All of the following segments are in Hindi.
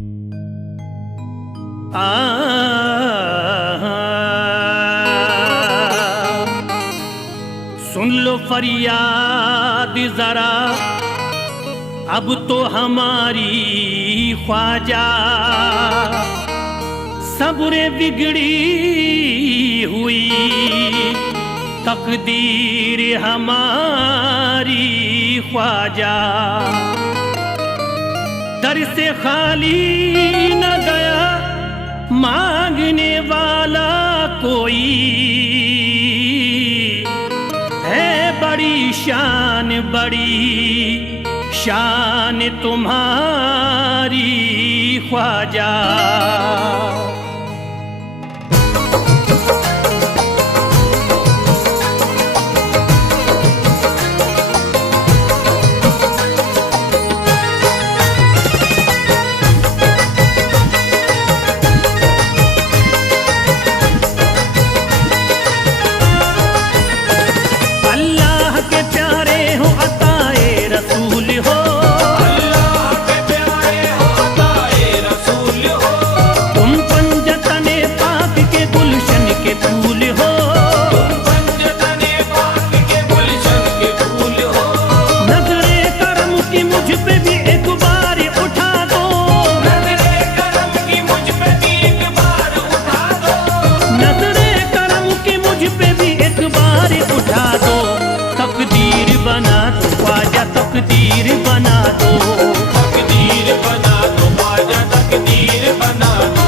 सुन लो फरियाद जरा अब तो हमारी ख्वाजा, सब्र बिगड़ी हुई तकदीर हमारी ख्वाजा। दर से खाली न गया मांगने वाला कोई, है बड़ी शान तुम्हारी ख्वाजा। तकदीर बना दो, तकदीर बना दो ख्वाजा, तकदीर बना दो,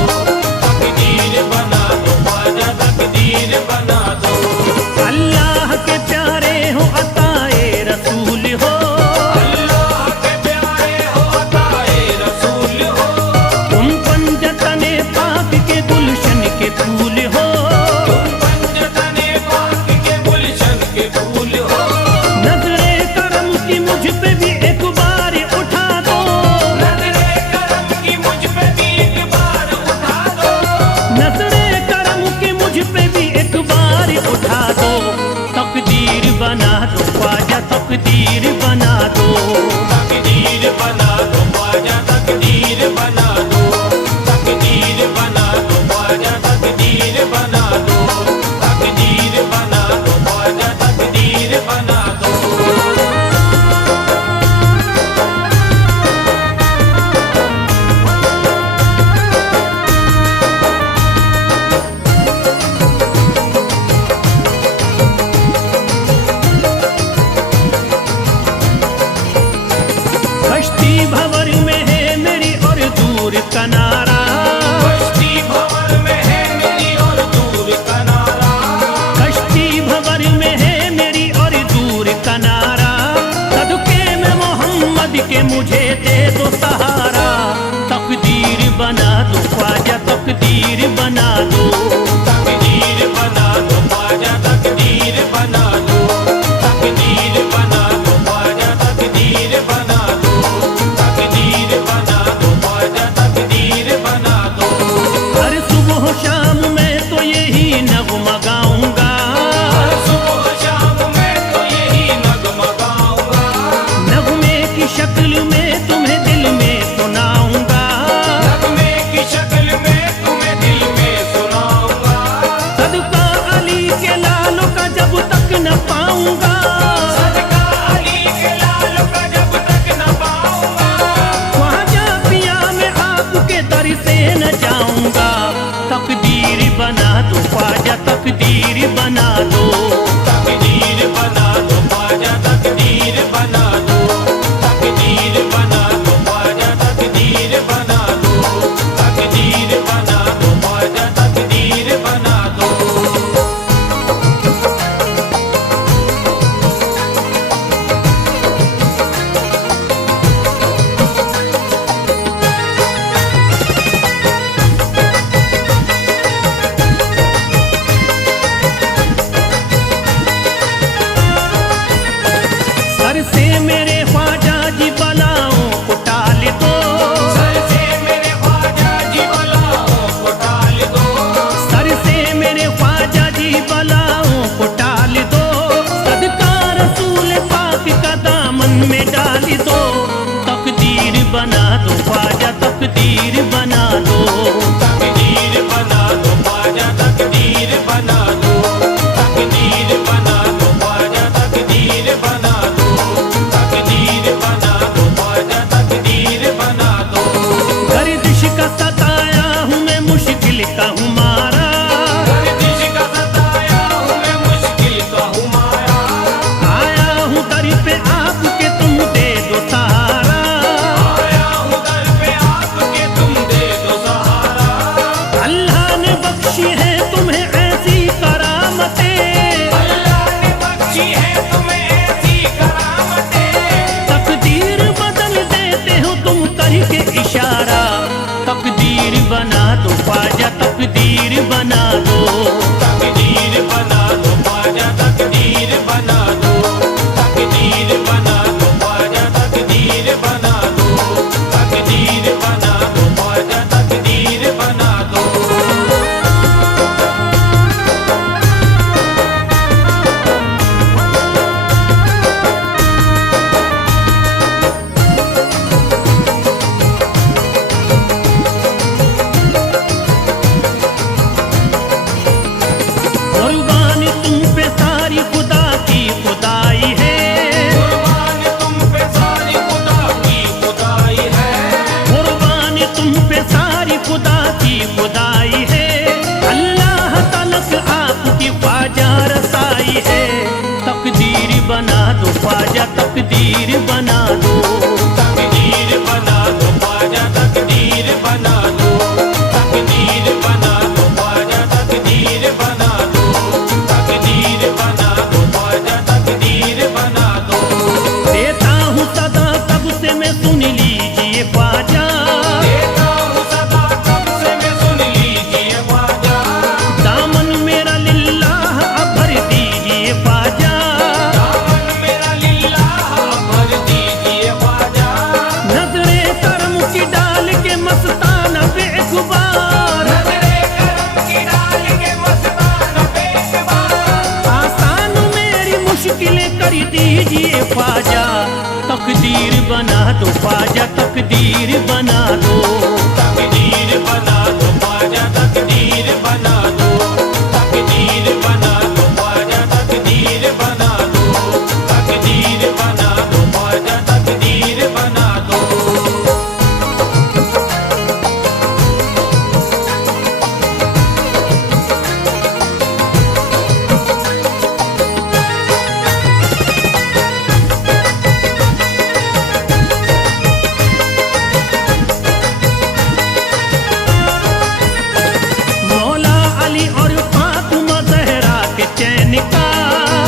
तकदीर बना दो ख्वाजा, तकदीर बना दो। अल्लाह के प्यारे हो अताए रसूल हो, अल्लाह के प्यारे हो अताए रसूल हो, तुम पंजतने पाक के गुलशन के फूल हो, तुम पंजतने पाक के गुलशन के फूल हो। नजरे करम की मुझ पे भी एक बार उठा दो, नजरे करम की मुझ पे भी एक बार उठा दो, नजरे करम की मुझ पे भी एक बार उठा दो। तकदीर बना दो ख्वाजा, तकदीर बना दो, तकदीर बना दो ख्वाजा, तकदीर बना दो, तकदीर बना दो ख्वाजा, तकदीर बना दो, तकदीर बना दो ख्वाजा, तकदीर बना दो। कश्ती भंवर में है मेरी और दूर किनारा, कश्ती भंवर में है मेरी और दूर किनारा, कश्ती भंवर में है मेरी और दूर किनारा। सदके में मोहम्मद के मुझे दे दो सहारा, तकदीर बना दो ख्वाजा, तकदीर बना दो, तकदीर बना दो ख्वाजा, तकदीर बना दो, तकदीर बना दो ख्वाजा, तकदीर बना दो, तकदीर बना दो ख्वाजा, तकदीर बना दो। हर सुबह शाम मैं तो यही नगमा गाऊंगा, हर सुबह शाम मैं तो यही नगमा गाऊंगा, नगमे की शक्ल में तुम्हें दिल में सुनाऊंगा, नगमे की शक्ल में तुम्हें दिल में सुनाऊंगा। सदका अली के लालों का जब तक न पाऊंगा, सदका अली के लाल का जब तक न पाऊंगा, ख्वाजा पिया मैं आपके दर से न जाऊंगा। तकदीर बना दो ख्वाजा, तकदीर बना दो, तकदीर बना दो ख्वाजा, तकदीर बना दो, तकदीर बना दो ख्वाजा, तकदीर बना दो, तकदीर बना दो ख्वाजा, तकदीर बना दो। इशारा, तकदीर बना दो ख्वाजा तकदीर बना दो। तकदीर बना दो ख्वाजा तकदीर बना दो, तकदीर बना दो ख्वाजा तकदीर बना दो, तकदीर बना दो ख्वाजा तकदीर बना दो। कुर्बान तुम पे सारी खुदा की खुदाई है, कुर्बान तुम पे सारी खुदा की खुदाई है, कुर्बान तुम पे सारी खुदा की खुदाई है। अल्लाह तलक आपकी ख्वाजा रसाई है, तकदीर बना दो ख्वाजा तकदीर बना दो। तकदीर बना दो ख्वाजा तकदीर बना दो, तकदीर बना दो ख्वाजा तकदीर बना दो, तकदीर बना दो ख्वाजा तकदीर बना दो। देता हूँ सदा तब से मैं सुन लीजिए ख्वाजा, देता हूँ सदा तब से मैं सुन लीजिए ख्वाजा, दामन मेरा लिल्लाह अब भर दीजिए ख्वाजा। दामन मेरा लिल्लाह भर दीजिए ख्वाजा। नजरे करम की डाल के मस्ताना बेखुबार, नजरे करम की डाल के मस्ताना बेखुबार, आसान मेरी मुश्किलें कर दीजिए ख्वाजा तकदीर बना दो ख्वाजा तकदीर बना दो। तकदीर बना दो ख्वाजा तकदीर बना दो, तकदीर बना दो ख्वाजा तकदीर बना दो, तकदीर बना दो ख्वाजा तकदीर बना दो। मौला अली और फातिमा ज़हरा के चैन का,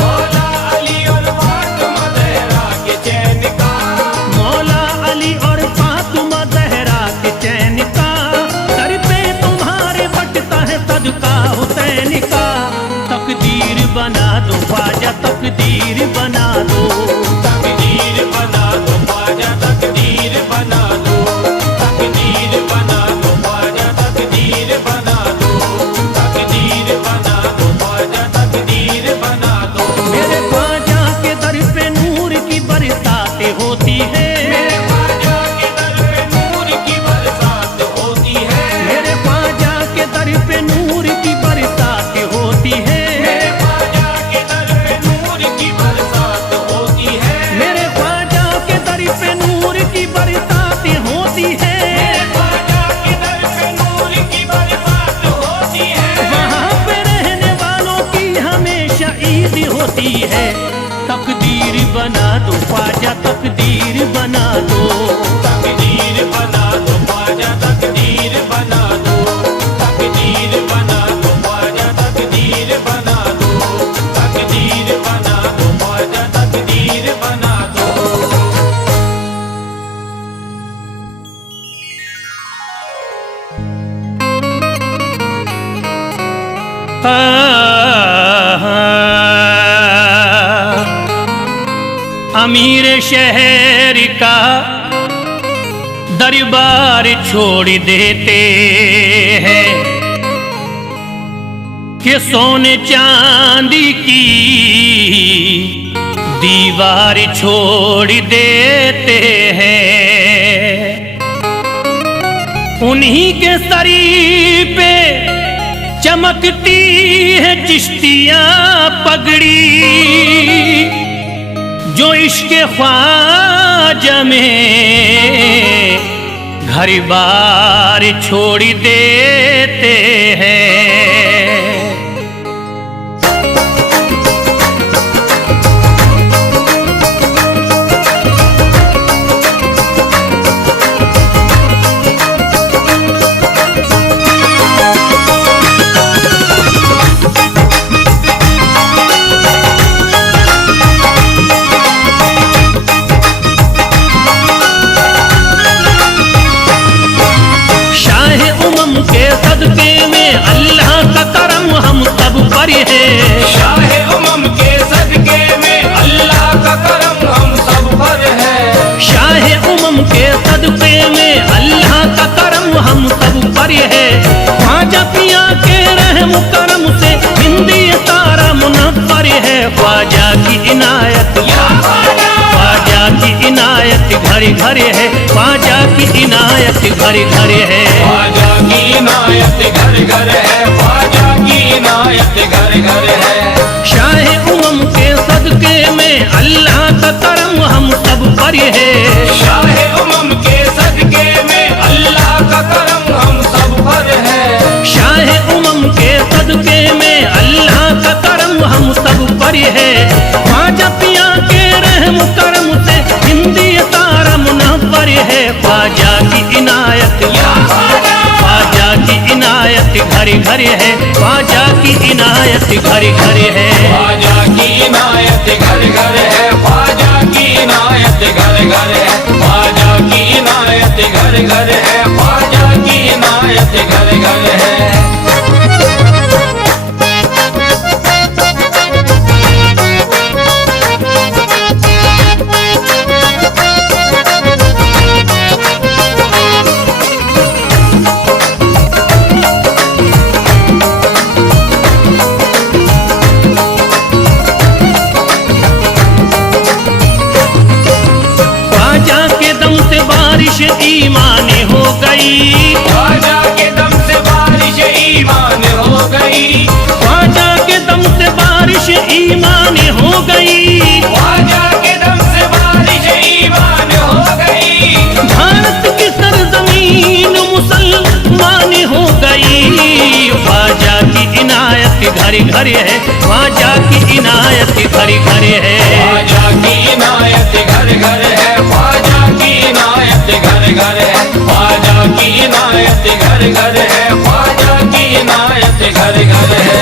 मौला अली और फातिमा ज़हरा के चैन का, मौला अली और फातिमा ज़हरा के चैन का, सर पे तुम्हारे बटता है सदका हुसैन का। तकदीर बना दो ख्वाजा तकदीर बना दो। तकदीर बना दो ख्वाजा तकदीर बना दो, तकदीर बना दो ख्वाजा तकदीर बना दो, तकदीर बना दो ख्वाजा तकदीर बना दो। मेरे ख्वाजा के दर पे नूर की बरसातें होती है, मेरे ख्वाजा के दर पे नूर की बरसात होती है, मेरे ख्वाजा के दर पे नूर की बरसातें होती है, मेरे ख्वाजा के दर पे नूर की बरसात होती है, मेरे ख्वाजा के दर पे नूर की बरसातें होती है। मेरे ख्वाजा के दर पे नूर की बरसात होती है। वहाँ पे रहने वालों की हमेशा ईद होती है। तकदीर बना दो ख्वाजा तकदीर बना दो। तकदीर बना दो ख्वाजा तकदीर बना दो, तकदीर बना दो ख्वाजा तकदीर बना दो, तकदीर बना दो ख्वाजा तकदीर बना दो। अमीर शहर का दरबार छोड़ देते हैं कि सोने चांदी की दीवार छोड़ देते हैं। उन्हीं के सरी पे चमकती है चिश्तियां पगड़ी, जो इश्क ख्वाजा में घर बार छोड़ देते हैं। के सदके में अल्लाह का करम हम सब पर है। शाहे उमम के सदके में अल्लाह का करम हम सब पर है। शाहे उमम के सदके में अल्लाह का करम हम सब पर है। ख्वाजा पिया के रहम करम से हिंदी तारा मुनव्वर है। ख्वाजा की इनायत, ख्वाजा की इनायत घर घर है। ख्वाजा की इनायत घर घर है। ख्वाजा की इनायत घर घर है। ख्वाजा की इनायत घर घर है। शाहे उमम के सदके में अल्लाह का करम हम सब पर है। शाहे उमम के सदके में अल्लाह का करम हम सब पर है। शाहे उमम के सदके में अल्लाह का करम हम सब पर है। ख्वाजा पिया के रहम करम से हिंदी तारा मुनव्वर है। ख्वाजा की इनायत, ख्वाजा की इनायत घर घर है। ख्वाजा की इनायत घर घर है। ख्वाजा की इनायत घर घर है। ख्वाजा की इनायत घर घर है। ख्वाजा की इनायत घर घर है। ख्वाजा की इनायत घर घर है। ख्वाजा के दम से बारिश ईमान हो गई। ख्वाजा के दम से बारिश ईमान हो गई। ख्वाजा के दम से बारिश ईमान हो गई। ख्वाजा के दम से बारिश ईमान हो गई। भारत की सरजमीन मुसलमान हो गई। ख्वाजा की इनायत घर घर है। ख्वाजा की इनायत घर घर है। ख्वाजा की इनायत घर घर है। ख्वाजा की इनायत घर घर है। ख्वाजा की इनायत घर घर है। ख्वाजा की इनायत घर घर है।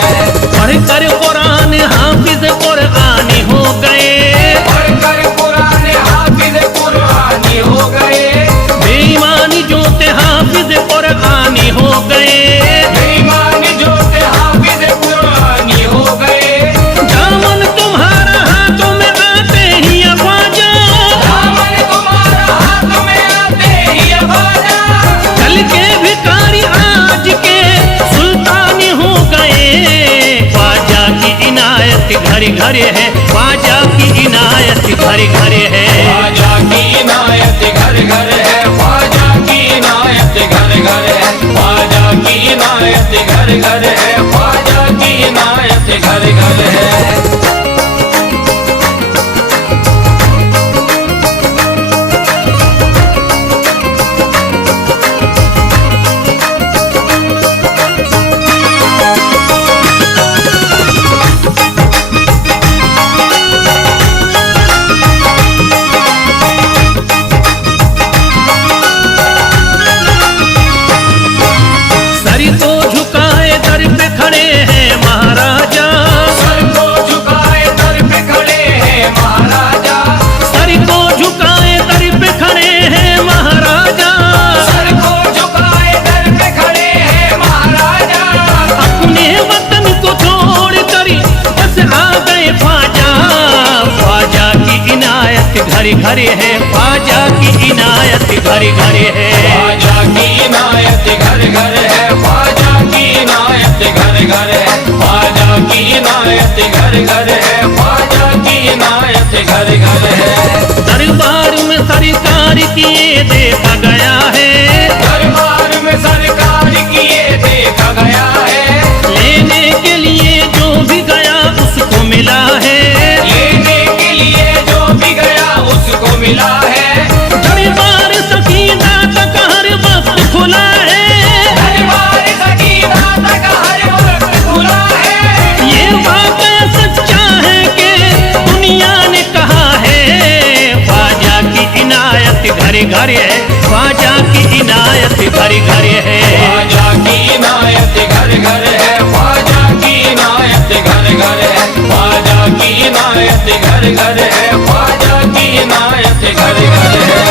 पढ़ कर कुरान हाफिज कुरानी हो गए। पढ़कर कुरान हाफिज कुरानी हो गए। बेईमानी जोते हाफिज कुरानी हो गए। बेईमान जो थे हाफिज कुरानी हो गए। दामन तुम्हारा हाथों में आते ही ख्वाजा, दामन तुम्हारा हाथ में आते ही ख्वाजा। कल के भिखारी आज के सुल्तान हो गए। ख्वाजा की इनायत घर घर है। ख्वाजा की इनायत घर घर है। ख्वाजा की इनायत घर घर है। ख्वाजा की इनायत घर घर है। ख्वाजा की इनायत घर घर है। ख्वाजा की इनायत घर घर है। सर को झुकाए दर पे खड़े हैं महाराजा। सर को झुकाए दर पे खड़े हैं महाराजा। सर को झुकाए दर पे खड़े हैं महाराजा। सर को झुकाए दर पे खड़े हैं महाराजा। अपने वतन को छोड़ कर बस आ गए ख्वाजा। ख्वाजा की इनायत घर घर है। ख्वाजा की इनायत घर घर है। ख्वाजा की इनायत घर घर है। ख्वाजा की इनायत घर घर है। ख्वाजा की इनायत घर घर है। ख्वाजा की इनायत घर घर है। दरबार में सरकार किए देखा गया है। दरबार में सरकार किए देखा गया है। लेने के लिए जो भी गया उसको मिला है। लेने के लिए जो भी गया उसको मिला है। दरबार सकीना तक हर वक्त खुला है। दरबार सकीना तक हर वक्त खुला है। ये वाक़या सच्चा है कि दुनिया ने कहा है। ख्वाजा की इनायत घर घर है। ख्वाजा की इनायत घर घर है। ख्वाजा की इनायत घर घर है। ख्वाजा की इनायत घर घर है। ख्वाजा की इनायत घर घर है। ख्वाजा की इनायत घर घर है।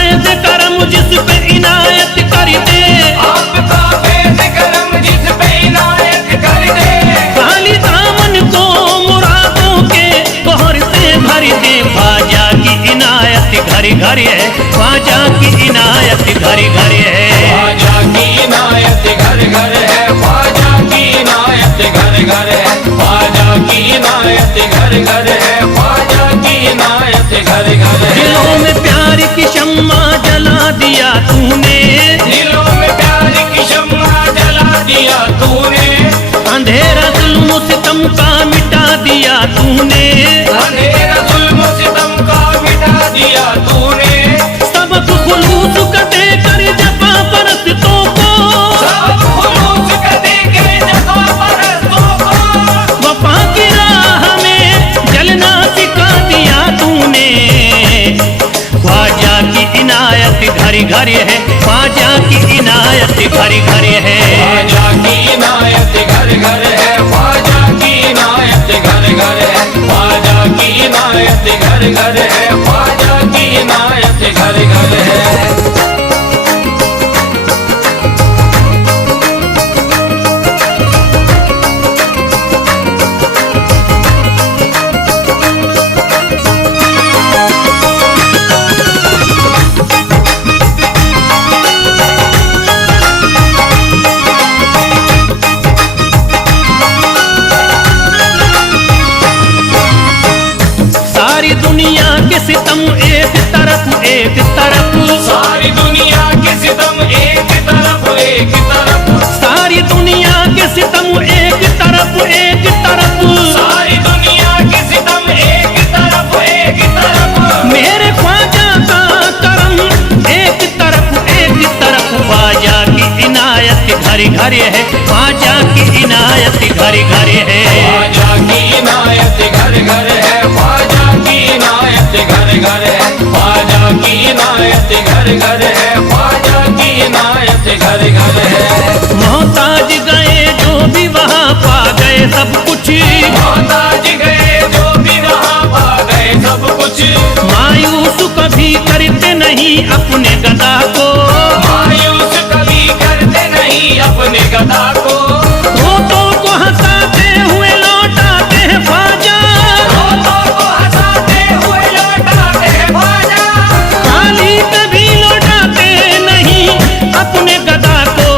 फैज करम जिस पे इनायत कर दे, आपका फैज़ करम जिस पे इनायत कर दे, खाली दामन को मुरादों के बहर से भर दे। ख्वाजा की इनायत घर घर है, ख्वाजा की इनायत घर घर है। ख्वाजा की इनायत घर घर है, ख्वाजा की इनायत घर घर है, ख्वाजा की इनायत घर घर है, ख्वाजा की इनायत घर घर है। दिलों में प्यार की शम्मा जला दिया तूने, दिलों में प्यार की शम्मा जला दिया तूने, अंधेरा जुल्म सितम का मिटा दिया तूने, अंधेरा जुल्म सितम का मिटा दिया तूने, सबक खुलूस का देकर जफा परस्तों को, सब खुलूस का देकर जफा परस्तों को, वफा की राह में जलना सिखा दिया तूने। ख्वाजा की इनायत घर घर है, ख्वाजा की इनायत घर घर है। ख्वाजा की इनायत घर घर है, ख्वाजा की इनायत घर घर है, ख्वाजा की इनायत घर घर है, ख्वाजा की इनायत घर घर है। सारी दुनिया के सितम एक तरफ एक तरफ, सारी दुनिया के सितम एक तरफ एक तरफ, सारी दुनिया के सितम एक तरफ एक तरफ, सारी दुनिया के सितम एक तरफ एक तरफ, मेरे ख्वाजा का करम एक तरफ एक तरफ। ख्वाजा की इनायत घर घर है, ख्वाजा की इनायत घर घर है। ख्वाजा की इनायत घर घर है, ख्वाजा की इनायत घर घर है, ख्वाजा की इनायत घर घर है, ख्वाजा की इनायत घर घर है। मोहताज गए जो भी वहाँ पा गए सब कुछ, मोहताज गए जो भी वहाँ पा गए सब कुछ, मायूस कभी करते नहीं अपने गदा को, मायूस कभी करते नहीं अपने गदा को, रोतों को हंसाते हुए लौटाते हैं ख्वाजा, रोतों को हंसाते हुए लौटाते हैं ख्वाजा, खाली कभी लौटाते नहीं अपने गदा को।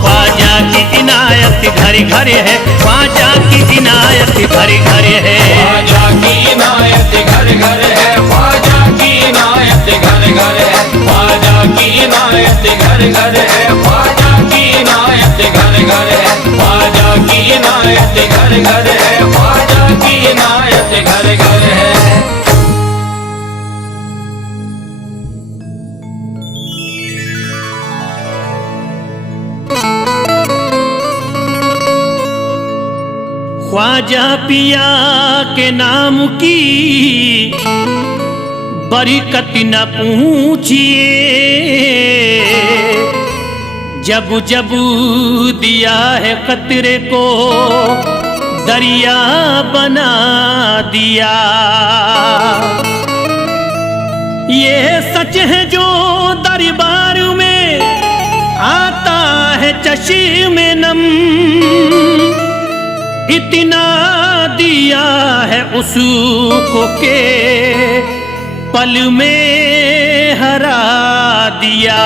ख्वाजा की इनायत घर घर है, ख्वाजा की इनायत घर घर है। ख्वाजा की इनायत घर घर है, ख्वाजा की इनायत घर घर है, ख्वाजा की इनायत घर घर है, ख्वाजा की इनायत घर घर है, ख्वाजा की इनायत घर घर है, ख्वाजा की इनायत घर घर है। ख्वाजा पिया के नाम की बरकत न पूछिए, जब जब दिया है कतरे को दरिया बना दिया। ये सच है जो दरबार में आता है चश्मे नम, इतना दिया है उसको के पल में हरा दिया।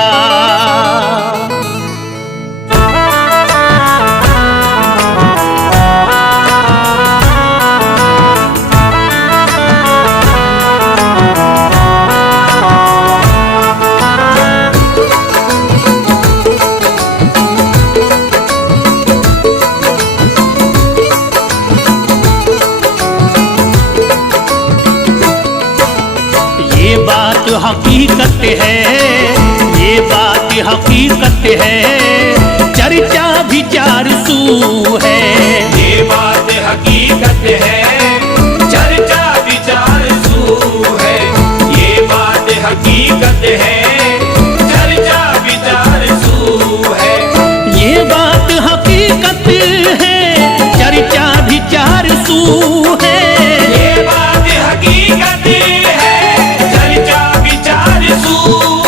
ये बात हकीकत है, ये बात हकीकत है, चर्चा भी 400 है। ये बात हकीकत है, चर्चा भी 400 है। ये बात हकीकत है, चर्चा भी 400 है। ये बात हकीकत है, चर्चा भी 400 है। ये बात हकीकत है, चर्चा भी 400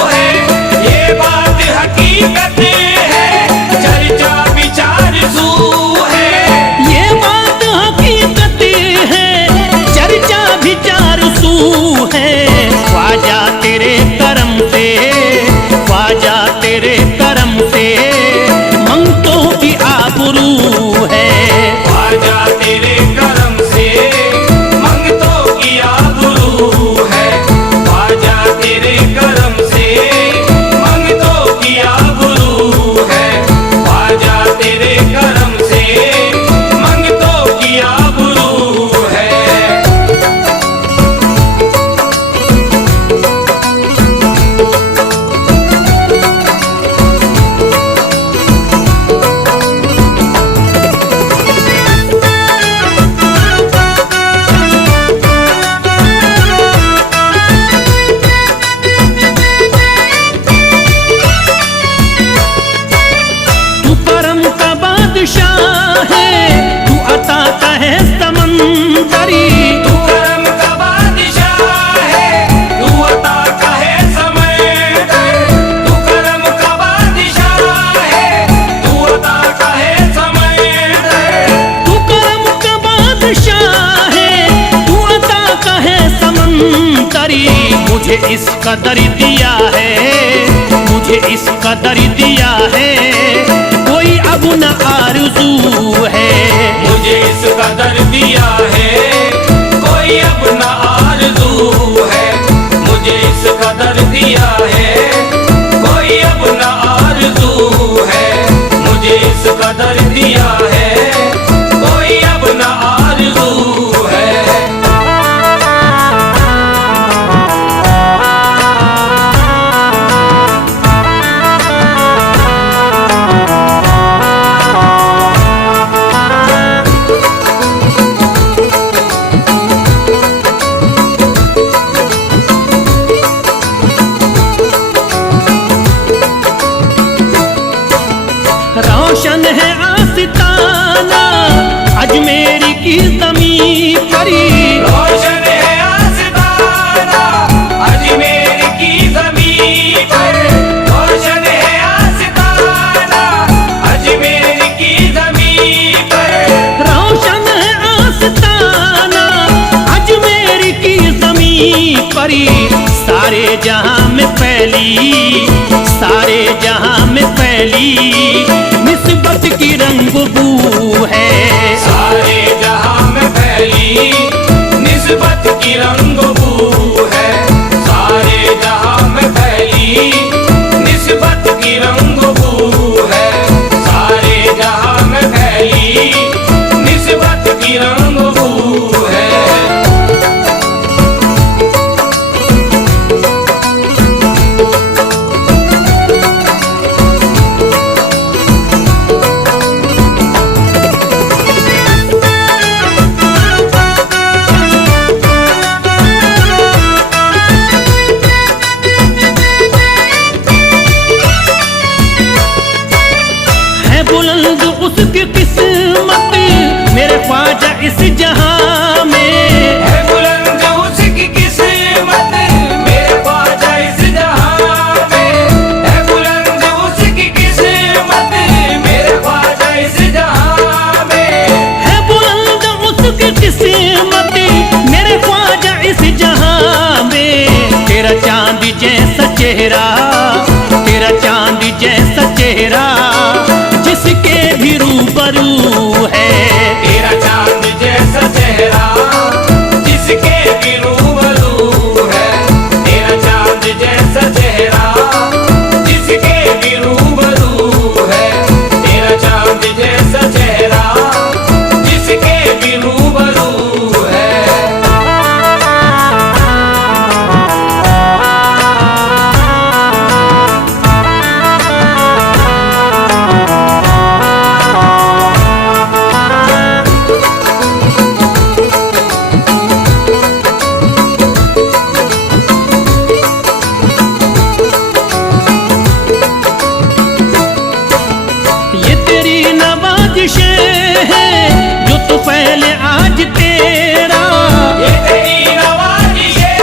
मुझे इस कदर दिया है, मुझे इस कदर दिया है, कोई अब न आरज़ू है। मुझे इस कदर दिया है, कोई अब न आरज़ू है। मुझे इस कदर दिया है, कोई अब न आरज़ू है। मुझे इस कदर दिया है, कोई अब न आरज़ू है। रोशन है आस्ताना अजमेर की ज़मीं परी, रोशन है आस्ताना अजमेर की ज़मीं पर। रोशन है आस्ताना अजमेर की ज़मीं पर। रोशन है आस्ताना अजमेर की ज़मीं परी। सारे जहां में फैली, सारे जहां में फैली निस्बत की रंग बू है। सारे जहां में फैली निस्बत की रंग बू है। सारे जहां में फैली निस्बत की रंग बू है। सारे जहां में फैली निस्बत की रंग बू है। बुलंद उसकी किस्मत मेरे ख्वाजा इस जहां में है। बुलंद उसकी किस्मत मेरे ख्वाजा इस जहां में। है बुलंद उसकी किस्मत मेरे ख्वाजा इस जहां में। है बुलंद उसकी किस्मत मेरे ख्वाजा इस जहां में। तेरा चांद जैसा चेहरा, तेरा चांद जैसा चेहरा जिसके भी रूबरू है। तेरा चांद जैसा चेहरा जिसके भी रूबरू है। तेरा चांद जैसा चेहरा जिसके भी रूबरू है। तेरा चांद जैसा चेहरा जिसके भी रूबरू है। ये तेरी नवाज़िशें हैं जो तो पहले आज तेरा। ये तेरी नवाज़िशें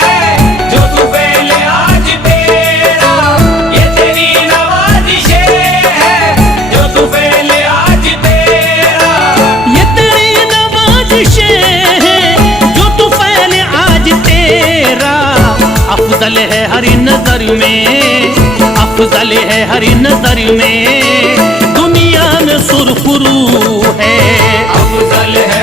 है जो तू पहले आज तेरा। ये तेरी नवाज़िशें है जो तू पहले आज तेरा। ये तेरी नवाज़िशें हैं जो तो पहले आज तेरा। अफजल है हर नजर में, अफजल है हर नजर में, दुनिया में सुरखरू है। अफजल है